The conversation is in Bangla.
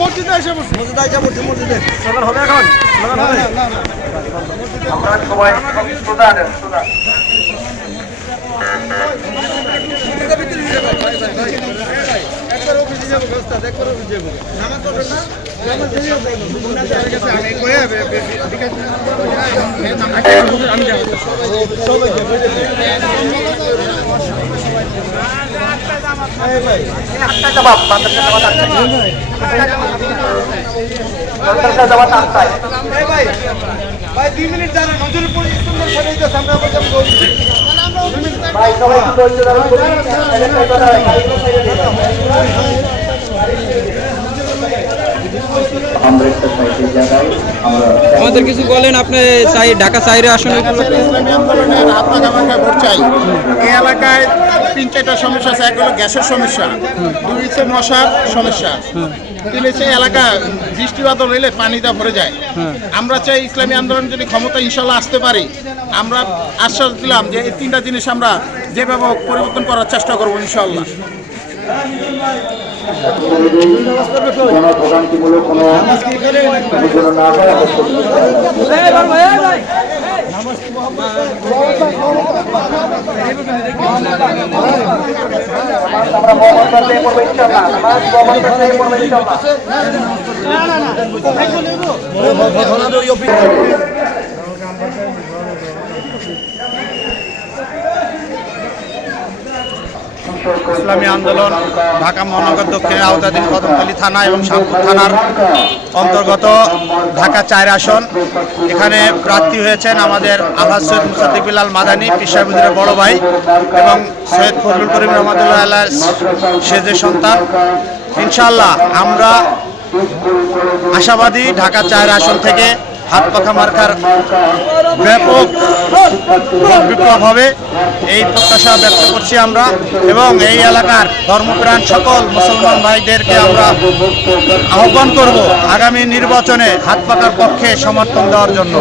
মসজিদে এসে মসজিদে স্লোগান হবে এখন স্লোগান হবে আমরা সবাই প্রধান একবার অফিসে যাবো ওস্তাদ একবার অফিসে যাবো নামাজ পড়বেন না নামাজ দেরি হবে আমি কইয়া আমি যাব সবাই এই ভাই আটটা জবাব মাদ্রাসা জবাব আটটায় এই ভাই ভাই 2 মিনিট জানেন নজরুলপুর স্কুলের সামনে যে সামনে আমরা যাব ভাই সবাই একটু ধৈর্য ধরুন আমাদের কিছু বলেন আপনি ঢাকা চাইরে আসন ইসলামী আন্দোলনের হাত-পাখা ভোট চাই। এই এলাকায় 3-4টা সমস্যা আছে। এক হলো গ্যাসের সমস্যা, 2 হচ্ছে মশার সমস্যা, 3 হচ্ছে এলাকা বৃষ্টি বাদল হইলে পানিটা ভরে যায়। আমরা চাই ইসলামী আন্দোলন যদি ক্ষমতা ইনশাল্লাহ আসতে পারি, আমরা আশ্বাস দিলাম যে এই 3টা জিনিস আমরা যেভাবে পরিবর্তন করার চেষ্টা করবো ইনশাল্লাহ। ইসলামী আন্দোলন ঢাকা মহানগর দক্ষিণের আওতাধীন কদমতলী থানা এবং শামপুর থানার অন্তর্গত ঢাকা 4 আসন। এখানে প্রার্থী হয়েছেন আমাদের আলহাজ সৈয়দ মুসাদ্দিক বিলাল মাদানী, পীর সাহেব হুজুরের বড় ভাই, এবং সৈয়দ ফজলুল করিম রহমতুল্লাহ আল্লাহ সেজের সন্তান। ইনশাআল্লাহ আমরা আশাবাদী ঢাকা 4 আসন থেকে হাত পাখা মার্কার ব্যাপক বিপ্লব হবে, এই প্রত্যাশা ব্যক্ত করছি আমরা। এবং এই এলাকার ধর্মপ্রাণ সকল মুসলমান ভাইদেরকে আমরা আহ্বান করব আগামী নির্বাচনে হাত পাখার পক্ষে সমর্থন দেওয়ার জন্য।